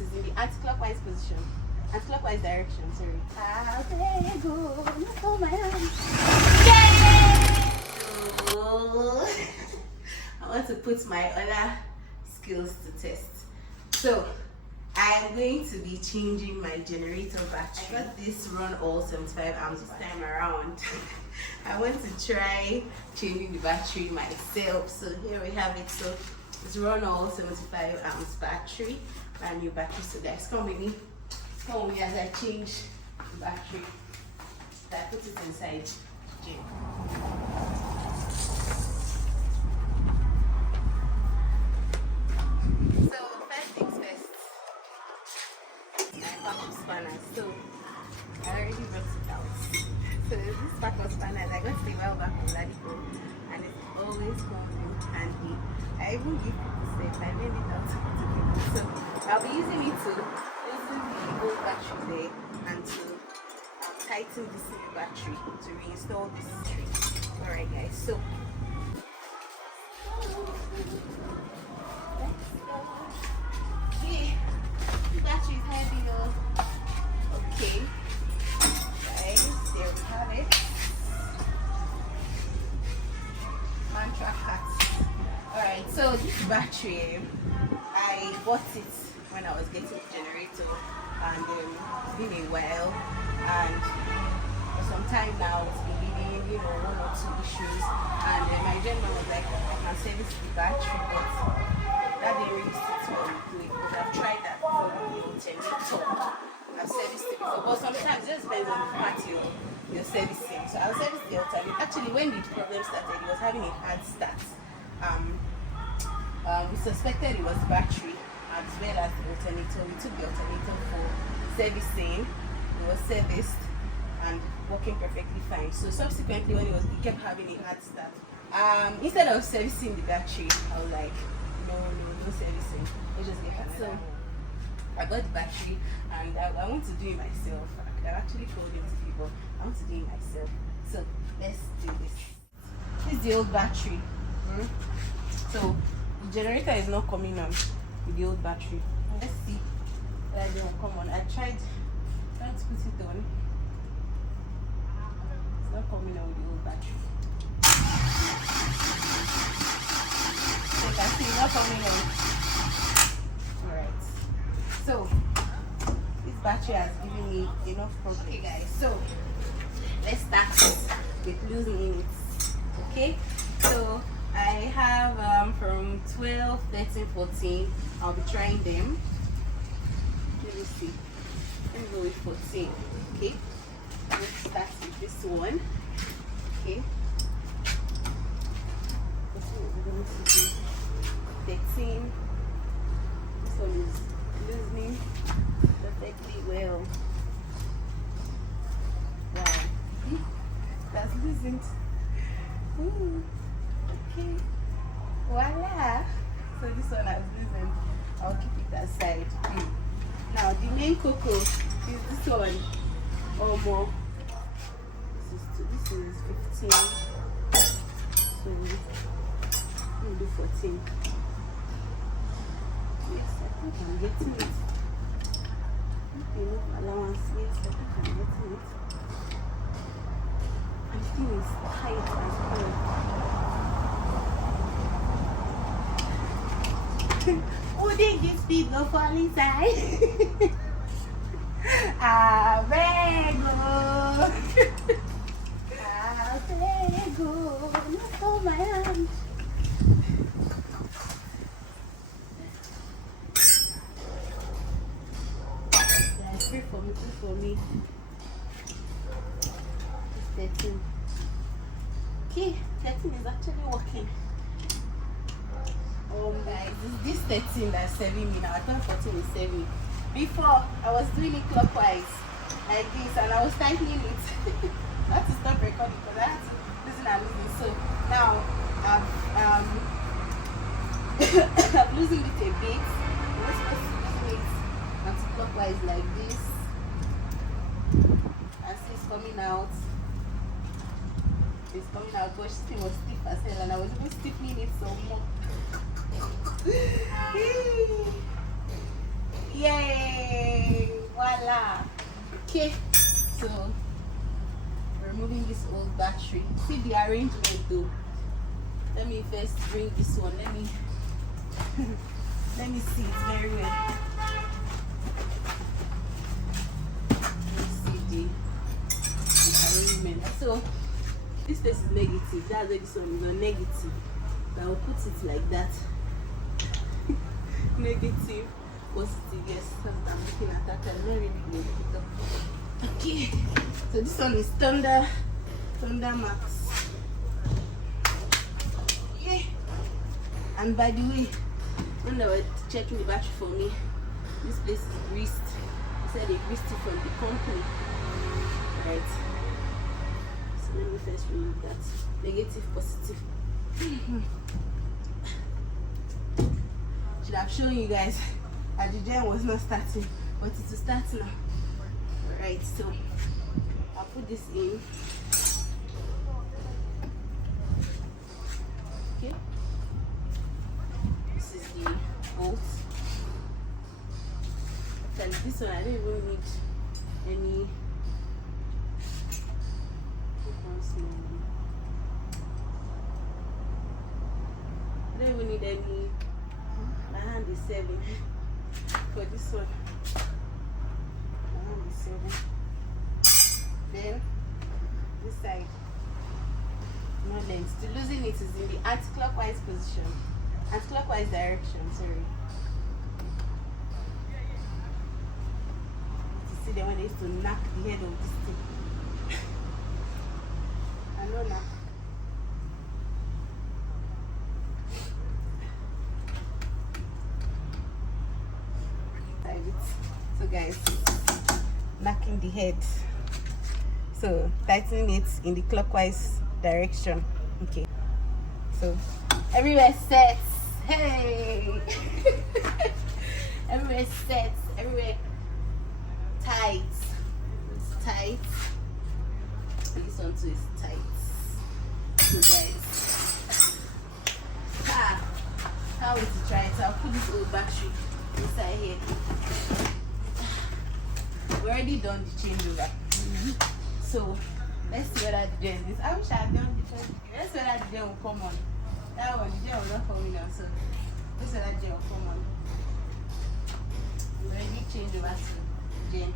is in the anti-clockwise position. Anti-clockwise direction, sorry. Alter ego, my hand. Yay! So, I want to put my other skills to test. So I'm going to be changing my generator battery. I got this run all 75 amps this time around. I want to try changing the battery myself. So here we have it. So it's run all 75 amps battery, brand new battery. So guys, come with me as I change the battery. So I put it inside gym. So first things first, my backup spanner. So I already brought it out. So this backup spanner, I got it a while back from Ladipo, and it always comes in handy. I even give people stuff. I lend it out to people. So I'll be using it to loosen the old battery there and to tighten this new battery to reinstall this string. Alright guys, so okay, the battery is heavy though. Okay, guys, there we have it. Mantra cut. Alright, so this battery, I bought it when I was getting the generator, and it's been a while, and for some time now it's been giving, one or two issues, and my gentleman was like, I can service the battery, but that didn't really sit well with it, because I've tried that before with the alternator. I've serviced it before, but sometimes it just depends on the part you're servicing. So I'll service the alternator. Actually, when the problem started, it was having a hard start. We suspected it was battery as well as the alternator. We took the alternator for servicing. It was serviced and working perfectly fine. So subsequently, when it kept having a hard start, instead of servicing the battery, I was like, no servicing. Let's just get another one. I got the battery, and I want to do it myself. I actually told it to people, I want to do it myself. So let's do this. This is the old battery. So the generator is not coming on with the old battery. Let's see that they will come on. I tried to put it on. It's not coming on with the old battery. So you can see it's not coming on. Alright. So this battery has given me enough problem. Okay guys, so let's start with losing it. Okay, so I have from 12, 13, 14. I'll be trying them. Let me see. Let me go with 14. Okay, let's start with this one. Okay, we're going to do 13. This one is loosening perfectly well. Wow, that's loosened. Okay, voila. So this one has loosened. I'll keep it aside. Now the main cocoa is this one or more. This is 15. So we'll do 14. Yes, I think I'm getting it. Enough allowance. Yes, I think I'm getting it. And the thing is tight as well. Wouldn't this be no fall inside? Abego. Abego. Not on my hand. Pray for me. It's 13. Okay, 13 is actually working. Guys, this 13 that's serving me now. I thought 14 is serving. Before, I was doing it clockwise like this, and I was tightening it. I had to stop recording because I had to listen and listen. So now I'm losing it a bit. I'm supposed to loosen it anti-clockwise like this. And see it's coming out. It's coming out. Gosh, this thing was stiff as hell, and I was even stiffening it some more. Yay! voila. Okay, so we're removing this old battery. See the arrangement though. Let me first bring this one. Let me let me see it very well. Let me see the arrangement. So this place is negative. That's why this one is not negative. But I'll put it like that. Negative, positive. Yes, I'm looking at that. I'm not really going to pick up. Okay. So this one is Thunder Max. Okay. And by the way, when they were checking the battery for me, this place is greased. They said they greased it from the company. Right. So let me first remove that. Negative, positive. Should have shown you guys that the gen was not starting, but it will start now. Alright, so I'll put this in. Okay. This is the bolt. And this one I don't even need any. I don't even need any. My hand is 7 for this one. My hand is 7. Then this side, no length. To loosen it is in the anti-clockwise position, anti-clockwise direction. Sorry. You see the one they used to knock the head of this thing. I know now. So guys, knocking the head. So tightening it in the clockwise direction. Okay. So everywhere sets. Hey. Everywhere sets. Everywhere tight. It's tight. And this one too is tight. So guys, how would you try it? So I'll put this old battery inside here. We already done the changeover. So let's see whether the gen is. I wish I had done the first. Let's see whether the gen will come on. That one, the gen will not come in now. So let's see whether the gen will come on. We already changed over to gen.